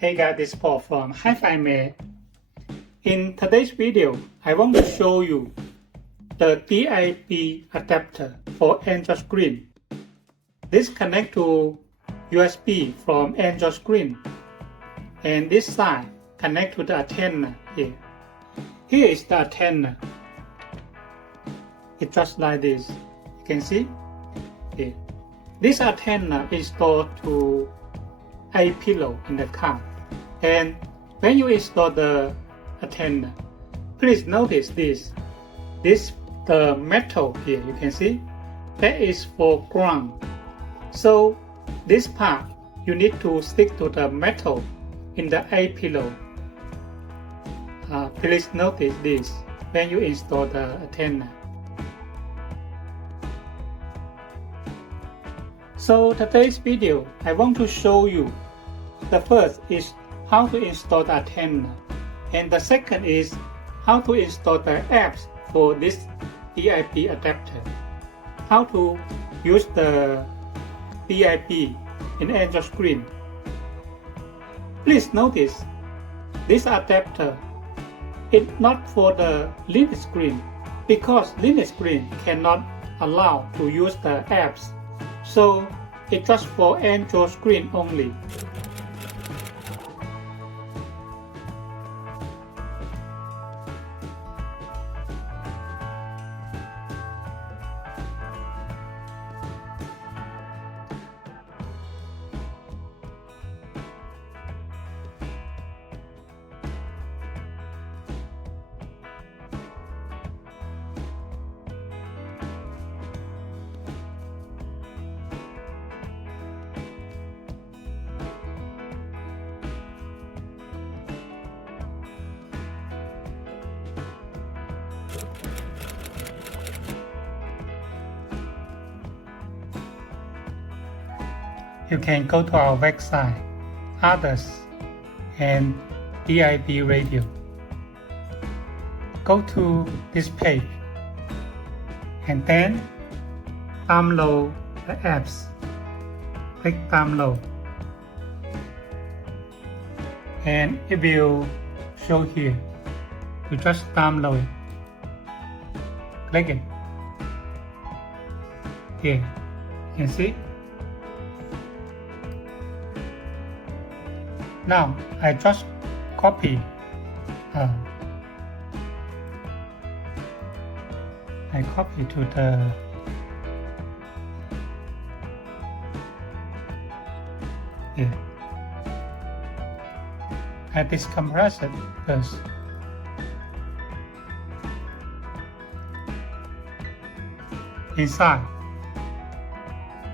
Hey guys, this is Paul from Hi-Fi Made. In today's video, I want to show you the DIP adapter for Android screen. This connects to USB from Android screen, and this side connect to the antenna here. Here is the antenna. It's just like this. You can see here. This antenna is installed to a pillow in the car. And when you install the antenna, please notice this. The metal here, you can see, that is for ground. So this part, you need to stick to the metal in the A pillow. Please notice this when you install the antenna. So today's video, I want to show you, the first is how to install the antenna, and the second is how to install the apps for this DIP adapter, how to use the DIP in Android screen. Please notice, this adapter is not for the Linux screen because Linux screen cannot allow to use the apps, so it's just for Android screen only. You can go to our website, Others, and DIP Radio. Go to this page and then download the apps. Click download and it will show here. You just download it. Click it. Here, you can see. Now I just copy to the here. I decompress it first. Inside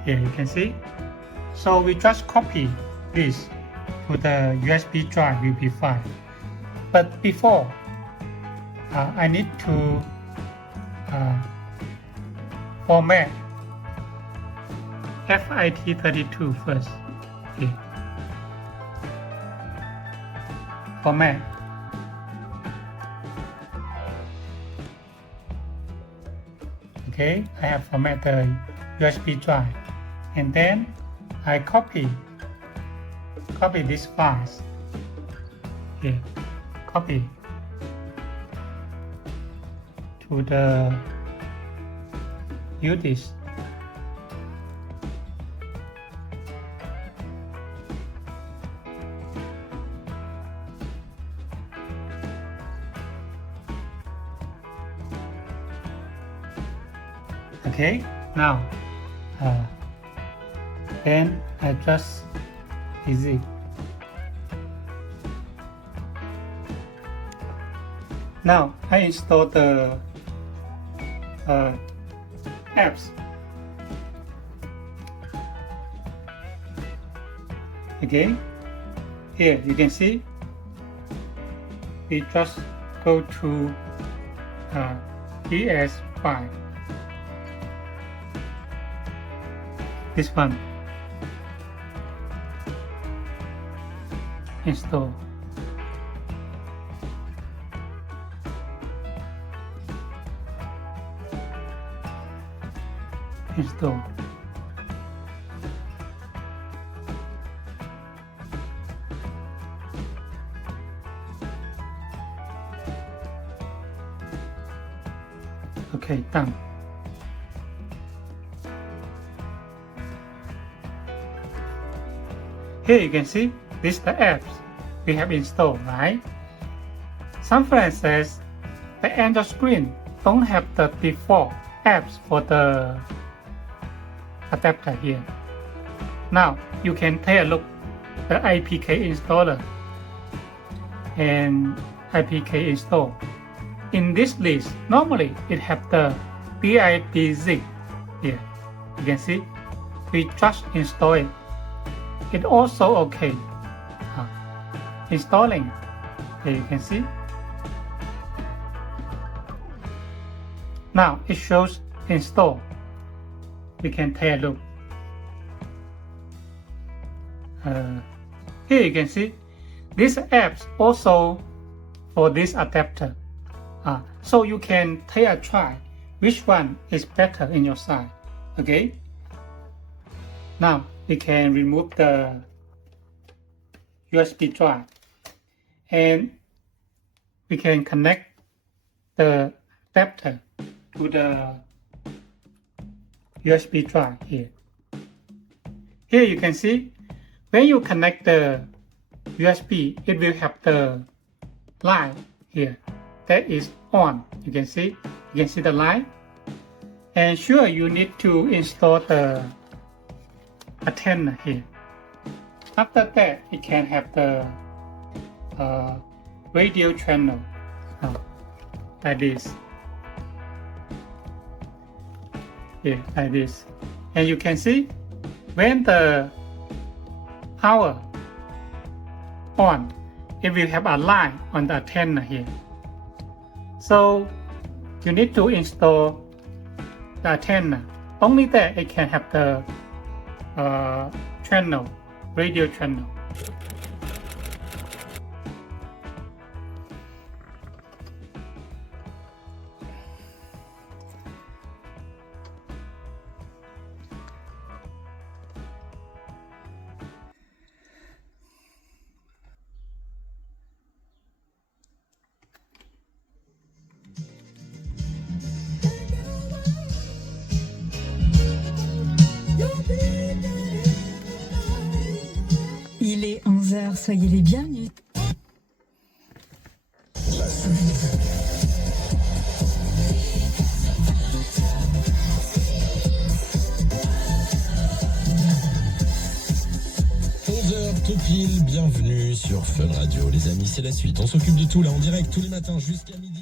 here you can see. So we just copy this to the USB drive will be fine. But before, I need to format FIT32 first. Okay. Format. Okay, I have formatted the USB drive, and then I copy these files. Here, copy to the UDIS. Okay, now then I just easy. Now I install the apps. Okay, here you can see we just go to PS5. This one. Install. Install. Okay, done. Here you can see this is the apps we have installed, right? Some friends says the Android screen don't have the default apps for the adapter here. Now you can take a look the APK installer and APK install. In this list, normally it have the BIBZ here. You can see we just install it. It also okay. Installing. Here you can see. Now it shows install. We can take a look. Here you can see these apps also for this adapter. So you can take a try which one is better in your side. Okay. Now we can remove the USB drive and we can connect the adapter to the USB drive here. Here you can see when you connect the USB, it will have the line here that is on. You can see the line. And sure, you need to install the antenna here. After that, it can have the radio channel like this. Here, like this. And you can see when the power on, it will have a line on the antenna here. So you need to install the antenna. Only that it can have the channel, radio channel. Il est 11h, soyez les bienvenus. Tout pile, bienvenue sur Fun Radio les amis, c'est la suite, on s'occupe de tout là en direct tous les matins jusqu'à midi.